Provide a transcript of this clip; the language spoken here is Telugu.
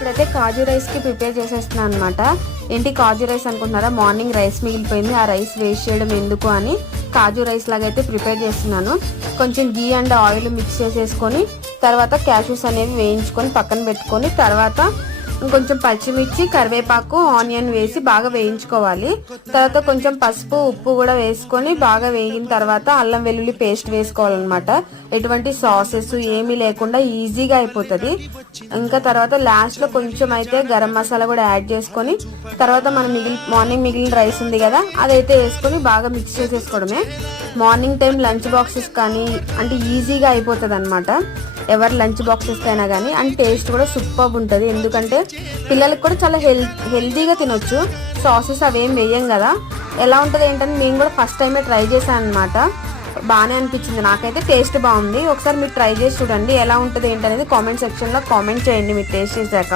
ఇప్పుడైతే కాజు రైస్కి ప్రిపేర్ చేసేస్తున్నాను అనమాట. ఏంటి కాజు రైస్ అనుకుంటున్నారా? మార్నింగ్ రైస్ మిగిలిపోయింది, ఆ రైస్ వేస్ట్ చేయడం ఎందుకు అని కాజు రైస్ లాగా అయితే ప్రిపేర్ చేస్తున్నాను. కొంచెం గీ అండ్ ఆయిల్ మిక్స్ చేసేసుకొని తర్వాత క్యాష్యూస్ అనేవి వేయించుకొని పక్కన పెట్టుకొని తర్వాత కొంచెం పచ్చిమిర్చి, కరివేపాకు, ఆనియన్ వేసి బాగా వేయించుకోవాలి. తర్వాత కొంచెం పసుపు, ఉప్పు కూడా వేసుకొని బాగా వేగిన తర్వాత అల్లం వెల్లుల్లి పేస్ట్ వేసుకోవాలన్నమాట. ఎటువంటి సాసెస్ ఏమీ లేకుండా ఈజీగా అయిపోతుంది. ఇంకా తర్వాత లాస్ట్ లో కొంచెం అయితే గరం మసాలా కూడా యాడ్ చేసుకొని తర్వాత మనం మార్నింగ్ మిగిలిన రైస్ ఉంది కదా అదైతే వేసుకొని బాగా మిక్స్ చేసేసుకోవడమే. మార్నింగ్ టైం లంచ్ బాక్సెస్ కానీ అంటే ఈజీగా అయిపోతుంది అనమాట. ఎవరు లంచ్ బాక్సెస్ అయినా కానీ అండ్ టేస్ట్ కూడా సూపర్ ఉంటుంది. ఎందుకంటే పిల్లలకు కూడా చాలా హెల్తీగా తినొచ్చు. సాసెస్ అవేం వేయం కదా. ఎలా ఉంటుంది ఏంటని నేను కూడా ఫస్ట్ టైమే ట్రై చేశాను అనమాట. బాగానే అనిపించింది, నాకైతే టేస్ట్ బాగుంది. ఒకసారి మీరు ట్రై చేసి చూడండి ఎలా ఉంటుంది ఏంటనేది కామెంట్ సెక్షన్లో కామెంట్ చేయండి మీరు టేస్ట్ చేశాక.